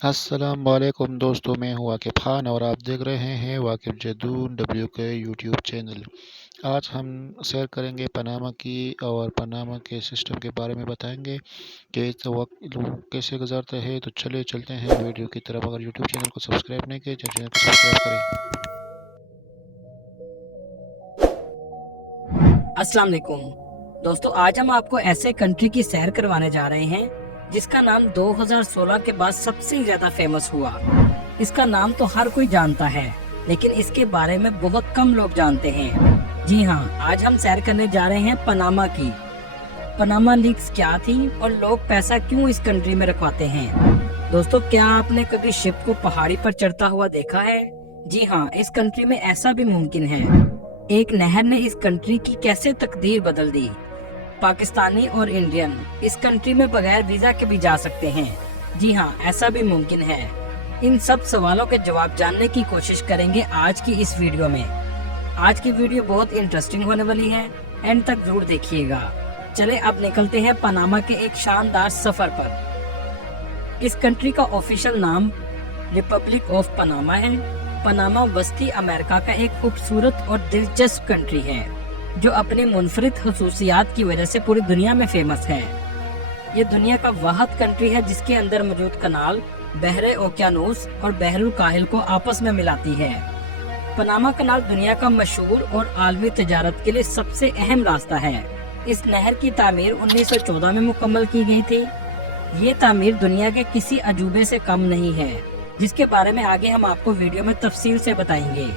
अस्सलाम वालेकुम दोस्तों, मैं हूँ वाकिब खान और आप देख रहे हैं वाकिब जदून डब्ल्यू के यूट्यूब चैनल। आज हम शेयर करेंगे पनामा की और पनामा के सिस्टम के बारे में बताएंगे कि इस वक्त लोग कैसे गुजारते हैं। तो चले चलते हैं वीडियो की तरफ। अगर यूट्यूब चैनल को सब्सक्राइब नहीं किए तो चैनल को सब्सक्राइब करें। अस्सलाम वालेकुम दोस्तों, आज हम आपको ऐसे कंट्री की सैर करवाने जा रहे हैं जिसका नाम 2016 के बाद सबसे ज्यादा फेमस हुआ। इसका नाम तो हर कोई जानता है, लेकिन इसके बारे में बहुत कम लोग जानते हैं। जी हाँ, आज हम सैर करने जा रहे हैं पनामा की। पनामा लीक्स क्या थी और लोग पैसा क्यों इस कंट्री में रखवाते हैं। दोस्तों, क्या आपने कभी शिप को पहाड़ी पर चढ़ता हुआ देखा है? जी हाँ, इस कंट्री में ऐसा भी मुमकिन है। एक नहर ने इस कंट्री की कैसे तकदीर बदल दी। पाकिस्तानी और इंडियन इस कंट्री में बगैर वीजा के भी जा सकते हैं। जी हाँ, ऐसा भी मुमकिन है। इन सब सवालों के जवाब जानने की कोशिश करेंगे आज की इस वीडियो में। आज की वीडियो बहुत इंटरेस्टिंग होने वाली है, एंड तक जरूर देखिएगा। चले अब निकलते हैं पनामा के एक शानदार सफर पर। इस कंट्री का ऑफिशियल नाम रिपब्लिक ऑफ पनामा है। पनामा वस्ती अमेरिका का एक खूबसूरत और दिलचस्प कंट्री है जो अपनी मुनफरिद खसूसियात की वजह से पूरी दुनिया में फेमस है। ये दुनिया का वाहिद कंट्री है जिसके अंदर मौजूद कनाल बहरे ओकियानूस और बहरुल काहिल को आपस में मिलाती है। पनामा कनाल दुनिया का मशहूर और आलमी तिजारत के लिए सबसे अहम रास्ता है। इस नहर की तामीर 1914 में मुकम्मल की गई थी। ये तामीर दुनिया के किसी अजूबे से कम नहीं है, जिसके बारे में आगे हम आपको वीडियो में तफसील से बताएंगे।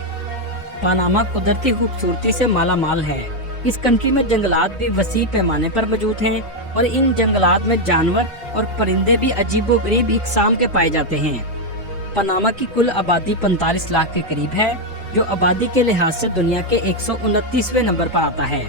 पनामा कुदरती खूबसूरती से माला माल है। इस कंट्री में जंगलात भी वसी पैमाने पर मौजूद हैं और इन जंगलात में जानवर और परिंदे भी अजीबोगरीब इकसाम के पाए जाते हैं। पनामा की कुल आबादी 45 लाख के करीब है, जो आबादी के लिहाज से दुनिया के 129वें नंबर पर आता है।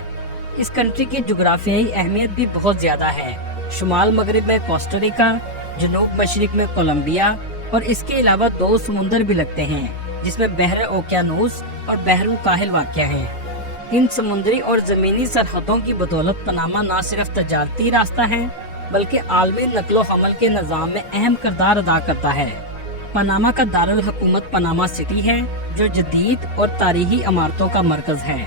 इस कंट्री की जुग्राफियाई अहमियत भी बहुत ज्यादा है। शुमाल मगरिब में कोस्टारिका, जनूब मशरिक में कोलंबिया और इसके अलावा 2 समुंदर भी लगते हैं जिसमें बहरे ओकियानूस और बहरुल काहिल वाक़ हैं। इन समुद्री और जमीनी सरहदों की बदौलत पनामा न सिर्फ तजारती रास्ता है बल्कि आलमी नकलो हमल के निज़ाम में अहम किरदार अदा करता है। पनामा का दारुल हुकूमत पनामा सिटी है जो जदीद और तारीखी इमारतों का मरकज है,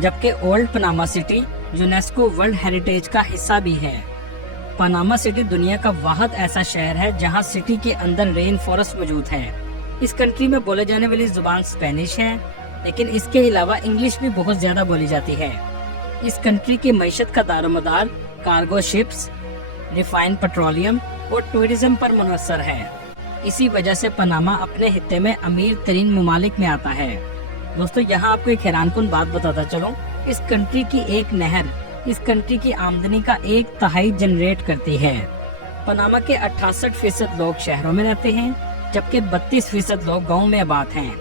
जबकि old Panama city UNESCO world heritage का हिस्सा भी है। पनामा सिटी दुनिया का वाहिद ऐसा शहर है जहां सिटी के अंदर रेन फॉरेस्ट मौजूद है। इस कंट्री में बोले जाने वाली जुबान स्पेनिश है, लेकिन इसके अलावा इंग्लिश भी बहुत ज्यादा बोली जाती है। इस कंट्री की मईशत का दारोमदार कार्गो शिप्स, रिफाइंड पेट्रोलियम और टूरिज्म पर मुनहसर है। इसी वजह से पनामा अपने हिस्से में अमीर तरीन ममालिक में आता है। दोस्तों, यहाँ आपको एक हैरानकुन बात बताता चलूं, इस कंट्री की एक नहर इस कंट्री की आमदनी का 1/3 जनरेट करती है। पनामा के 68% लोग शहरों में रहते हैं, जबकि 32% लोग गाँव में आबाद हैं।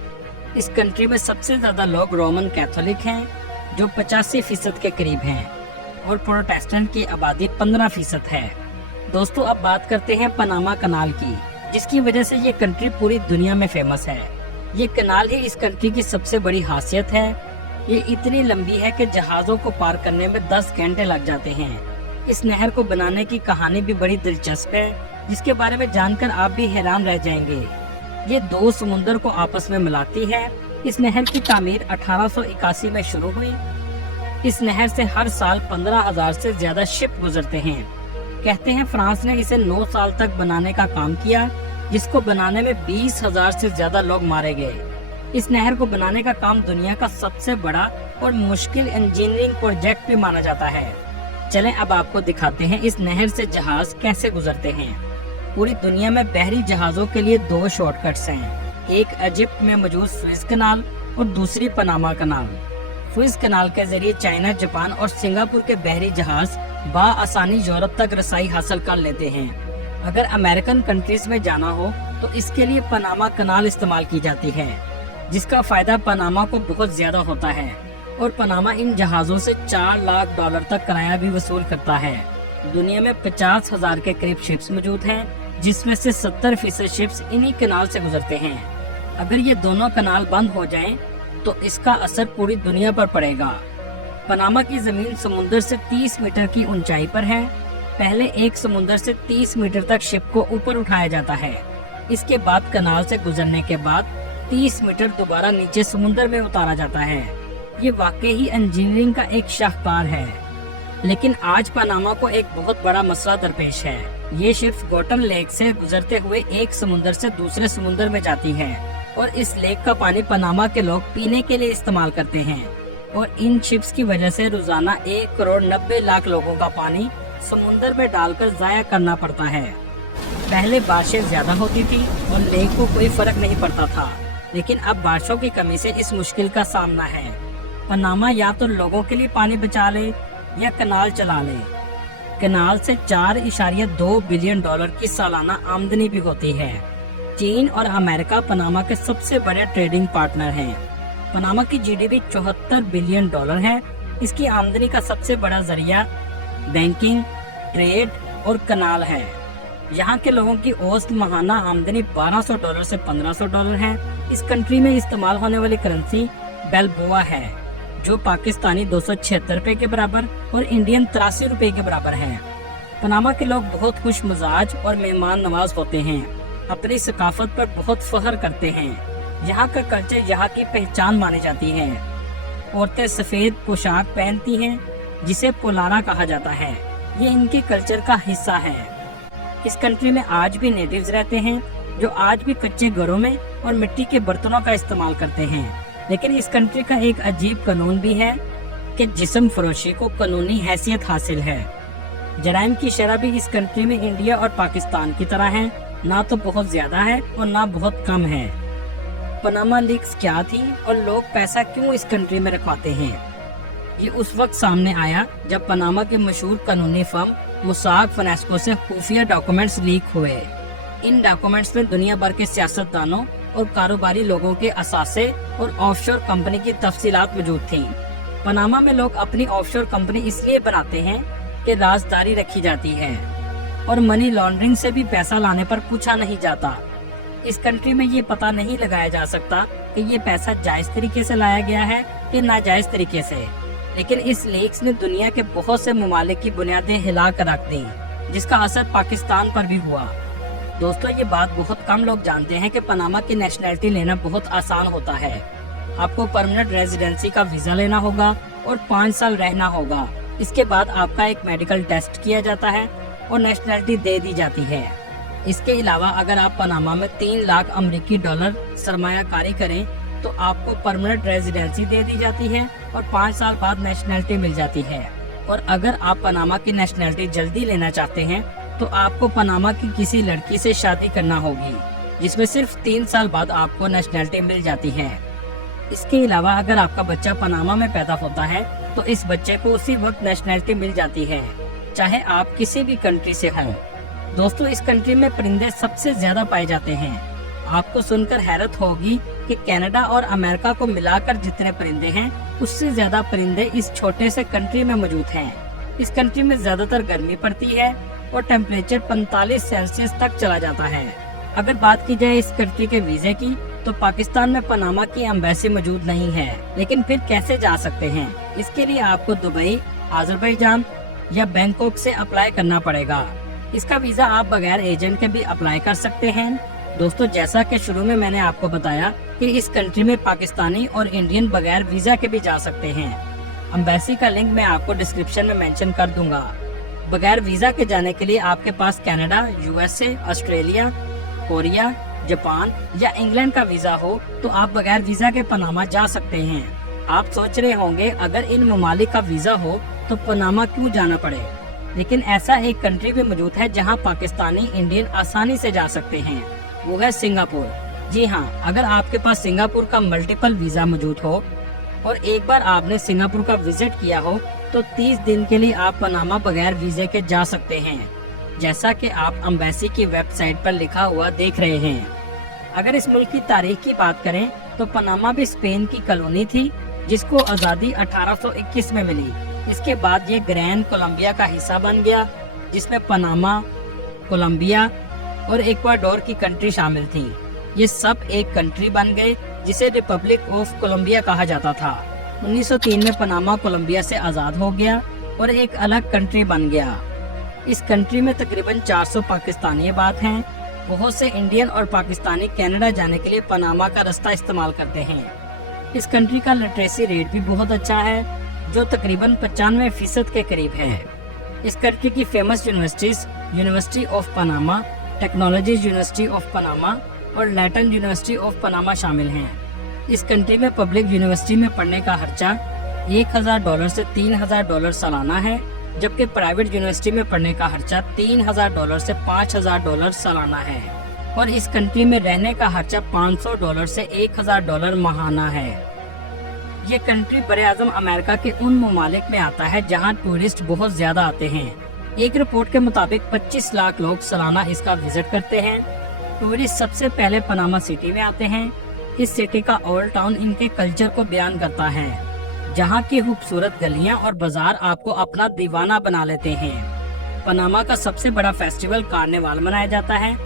इस कंट्री में सबसे ज्यादा लोग रोमन कैथोलिक हैं, जो 85% के करीब हैं, और प्रोटेस्टेंट की आबादी 15% है। दोस्तों, अब बात करते हैं पनामा कनाल की, जिसकी वजह से ये कंट्री पूरी दुनिया में फेमस है। ये कनाल ही इस कंट्री की सबसे बड़ी खासियत है। ये इतनी लंबी है कि जहाजों को पार करने में 10 घंटे लग जाते हैं। इस नहर को बनाने की कहानी भी बड़ी दिलचस्प है, जिसके बारे में जानकर आप भी हैरान रह जाएंगे। ये 2 समुंदर को आपस में मिलाती है। इस नहर की तामीर 1881 में शुरू हुई। इस नहर से हर साल 15,000 से ज्यादा शिप गुजरते हैं। कहते हैं फ्रांस ने इसे 9 साल तक बनाने का काम किया, जिसको बनाने में 20,000 से ज्यादा लोग मारे गए। इस नहर को बनाने का काम दुनिया का सबसे बड़ा और मुश्किल इंजीनियरिंग प्रोजेक्ट भी माना जाता है। चलें अब आपको दिखाते हैं इस नहर से जहाज कैसे गुजरते हैं। पूरी दुनिया में बहरी जहाजों के लिए 2 शॉर्टकट्स हैं, एक इजिप्ट में मौजूद सुएज कनाल और दूसरी पनामा कनाल। सुएज कनाल के जरिए चाइना, जापान और सिंगापुर के बहरी जहाज बआसानी यूरोप तक रसाई हासिल कर लेते हैं। अगर अमेरिकन कंट्रीज में जाना हो तो इसके लिए पनामा कनाल इस्तेमाल की जाती है, जिसका फायदा पनामा को बहुत ज्यादा होता है, और पनामा इन जहाजों से $4 लाख तक किराया भी वसूल करता है। दुनिया में 50,000 के करीब शिप्स मौजूद हैं, जिसमें से 70% शिप्स इन्हीं कनाल से गुजरते हैं। अगर ये दोनों कनाल बंद हो जाएं, तो इसका असर पूरी दुनिया पर पड़ेगा। पनामा की जमीन समुद्र से 30 मीटर की ऊंचाई पर है। पहले एक समुद्र से 30 मीटर तक शिप को ऊपर उठाया जाता है। इसके बाद कनाल से गुजरने के बाद 30 मीटर दोबारा नीचे समुद्र में उतारा जाता है। ये वाकई ही इंजीनियरिंग का एक शाहकार है। लेकिन आज पनामा को एक बहुत बड़ा मसला दरपेश है। ये शिप्स गोटन लेक से गुजरते हुए एक समुद्र से दूसरे समुद्र में जाती है और इस लेक का पानी पनामा के लोग पीने के लिए इस्तेमाल करते हैं और इन शिप्स की वजह से रोजाना 1 करोड़ 90 लाख लोगों का पानी समुद्र में डालकर जाया करना पड़ता है। पहले बारिशें ज्यादा होती थी और लेक को कोई फर्क नहीं पड़ता था, लेकिन अब बारिशों की कमी से इस मुश्किल का सामना है। पनामा या तो लोगों के लिए पानी बचा ले या कनाल चला ले। कनाल से 4.2 बिलियन डॉलर की सालाना आमदनी भी होती है। चीन और अमेरिका पनामा के सबसे बड़े ट्रेडिंग पार्टनर हैं। पनामा की जीडीपी 74 बिलियन डॉलर है। इसकी आमदनी का सबसे बड़ा जरिया बैंकिंग, ट्रेड और कनाल है। यहाँ के लोगों की औसत माहाना आमदनी $1200 से $1500 है। इस कंट्री में इस्तेमाल होने वाली करेंसी बेलबोआ है, जो पाकिस्तानी 276 रुपए के बराबर और इंडियन 83 रुपए के बराबर है। पनामा के लोग बहुत खुश मिजाज और मेहमान नवाज होते हैं। अपनी सकाफत पर बहुत फख्र करते हैं। यहाँ का कल्चर यहाँ की पहचान मानी जाती है। औरतें सफेद पोशाक पहनती हैं, जिसे पोलारा कहा जाता है। ये इनके कल्चर का हिस्सा है। इस कंट्री में आज भी नेटिव्स रहते हैं, जो आज भी कच्चे घरों में और मिट्टी के बर्तनों का इस्तेमाल करते हैं। लेकिन इस कंट्री का एक अजीब कानून भी है कि जिस्म फरोशी को कानूनी हैसियत हासिल है। जराइम की शरह भी इस कंट्री में इंडिया और पाकिस्तान की तरह है, ना तो बहुत ज्यादा है और ना बहुत कम है। पनामा लीक्स क्या थी और लोग पैसा क्यों इस कंट्री में रखवाते हैं? ये उस वक्त सामने आया जब पनामा के मशहूर कानूनी फर्म मुसाक फिनेस्को से खुफिया डॉक्यूमेंट्स लीक हुए। इन डॉक्यूमेंट्स में दुनिया भर के सियासतदानों और कारोबारी लोगों के असासे और ऑफशोर कंपनी की तफसीलात मौजूद थी। पनामा में लोग अपनी ऑफशोर कंपनी इसलिए बनाते हैं कि राजदारी रखी जाती है और मनी लॉन्ड्रिंग से भी पैसा लाने पर पूछा नहीं जाता। इस कंट्री में ये पता नहीं लगाया जा सकता कि ये पैसा जायज तरीके से लाया गया है कि नाजायज तरीके से। लेकिन इस लीक्स ने दुनिया के बहुत से ममालिक की बुनियादें हिला कर रख दी, जिसका असर पाकिस्तान पर भी हुआ। दोस्तों, ये बात बहुत कम लोग जानते हैं कि पनामा की नेशनैलिटी लेना बहुत आसान होता है। आपको परमानेंट रेजिडेंसी का वीजा लेना होगा और 5 साल रहना होगा। इसके बाद आपका एक मेडिकल टेस्ट किया जाता है और नेशनैलिटी दे दी जाती है। इसके अलावा अगर आप पनामा में 3 लाख अमेरिकी डॉलर सरमायाकारी करें तो आपको परमानेंट रेजिडेंसी दे दी जाती है और 5 साल बाद नेशनैलिटी मिल जाती है। और अगर आप पनामा की नेशनैलिटी जल्दी लेना चाहते हैं तो आपको पनामा की किसी लड़की से शादी करना होगी, जिसमें सिर्फ 3 साल बाद आपको नेशनैलिटी मिल जाती है। इसके अलावा अगर आपका बच्चा पनामा में पैदा होता है तो इस बच्चे को उसी वक्त नेशनैलिटी मिल जाती है, चाहे आप किसी भी कंट्री से हों। दोस्तों, इस कंट्री में परिंदे सबसे ज्यादा पाए जाते हैं। आपको सुनकर हैरत होगी कि कनाडा और अमेरिका को मिलाकर जितने परिंदे हैं, उससे ज्यादा परिंदे इस छोटे से कंट्री में मौजूद हैं। इस कंट्री में ज्यादातर गर्मी पड़ती है और टेम्परेचर 45 सेल्सियस तक चला जाता है। अगर बात की जाए इस कंट्री के वीजे की, तो पाकिस्तान में पनामा की एम्बेसी मौजूद नहीं है। लेकिन फिर कैसे जा सकते हैं? इसके लिए आपको दुबई, अजरबैजान या बैंकॉक से अप्लाई करना पड़ेगा। इसका वीजा आप बगैर एजेंट के भी अप्लाई कर सकते हैं। दोस्तों, जैसा कि शुरू में मैंने आपको बताया कि इस कंट्री में पाकिस्तानी और इंडियन बगैर वीजा के भी जा सकते हैं। एम्बेसी का लिंक मैं आपको डिस्क्रिप्शन में मेंशन कर दूंगा। बगैर वीजा के जाने के लिए आपके पास Canada, USA, Australia, Korea, Japan या इंग्लैंड का वीजा हो तो आप बगैर वीजा के पनामा जा सकते हैं। आप सोच रहे होंगे अगर इन ममालिक का वीजा हो तो पनामा क्यों जाना पड़े? लेकिन ऐसा एक कंट्री भी मौजूद है जहां पाकिस्तानी, इंडियन आसानी से जा सकते हैं, वो है सिंगापुर। जी हाँ, अगर आपके पास सिंगापुर का मल्टीपल वीजा मौजूद हो और एक बार आपने सिंगापुर का विजिट किया हो तो 30 दिन के लिए आप पनामा बगैर वीजे के जा सकते हैं, जैसा कि आप एम्बेसी की वेबसाइट पर लिखा हुआ देख रहे हैं। अगर इस मुल्क की तारीख की बात करें तो पनामा भी स्पेन की कॉलोनी थी, जिसको आज़ादी 1821 में मिली। इसके बाद ये ग्रैंड कोलंबिया का हिस्सा बन गया, जिसमें पनामा, कोलंबिया और इक्वाडोर की कंट्री शामिल थी। ये सब एक कंट्री बन गए, जिसे रिपब्लिक ऑफ कोलंबिया कहा जाता था। 1903 में पनामा कोलंबिया से आज़ाद हो गया और एक अलग कंट्री बन गया। इस कंट्री में तकरीबन 400 पाकिस्तानी आबाद हैं। बहुत से इंडियन और पाकिस्तानी कनाडा जाने के लिए पनामा का रास्ता इस्तेमाल करते हैं। इस कंट्री का लिटरेसी रेट भी बहुत अच्छा है, जो तकरीबन 95% के करीब है। इस कंट्री की famous universities university of Panama, technologies university of Panama और लैटिन यूनिवर्सिटी ऑफ पनामा शामिल हैं। इस कंट्री में पब्लिक यूनिवर्सिटी में पढ़ने का खर्चा $1,000 से $3,000 सालाना है, जबकि प्राइवेट यूनिवर्सिटी में पढ़ने का खर्चा $3,000 से $5,000 सालाना है। और इस कंट्री में रहने का खर्चा $500 से $1,000 माहाना है। ये कंट्री बड़े आज़म अमेरिका के उन ममालिक में आता है जहाँ टूरिस्ट बहुत ज्यादा आते हैं। एक रिपोर्ट के मुताबिक 25 लाख लोग सालाना इसका विजिट करते हैं। टूरिस्ट सबसे पहले पनामा सिटी में आते हैं। इस सिटी का ओल्ड टाउन इनके कल्चर को बयान करता है, जहाँ की खूबसूरत गलियाँ और बाजार आपको अपना दीवाना बना लेते हैं। पनामा का सबसे बड़ा फेस्टिवल कार्निवाल मनाया जाता है,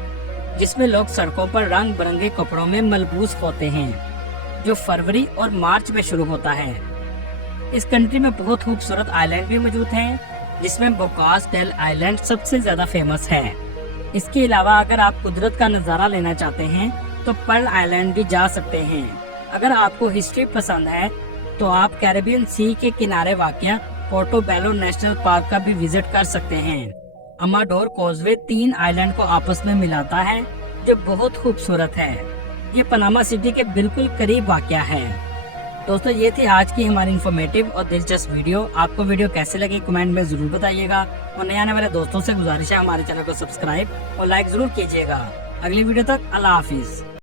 जिसमें लोग सड़कों पर रंग बिरंगे कपड़ों में मलबूस होते हैं, जो फरवरी और मार्च में शुरू होता है। इस कंट्री में बहुत खूबसूरत आइलैंड भी मौजूद हैं, जिसमें बोकास डेल आइलैंड सबसे ज्यादा फेमस है। इसके अलावा अगर आप कुदरत का नज़ारा लेना चाहते हैं तो पर्ल आइलैंड भी जा सकते हैं। अगर आपको हिस्ट्री पसंद है तो आप कैरेबियन सी के किनारे वाक़या पोर्टोबेलो नेशनल पार्क का भी विजिट कर सकते हैं। अमाडोर कॉजवे 3 आइलैंड को आपस में मिलाता है, जो बहुत खूबसूरत है। ये पनामा सिटी के बिल्कुल करीब वाक़या है। दोस्तों, ये थी आज की हमारी इन्फॉर्मेटिव और दिलचस्प वीडियो। आपको वीडियो कैसे लगी कमेंट में जरूर बताइएगा, और नए आने वाले दोस्तों से गुजारिश है हमारे चैनल को सब्सक्राइब और लाइक जरूर कीजिएगा। अगली वीडियो तक अल्लाह हाफिज।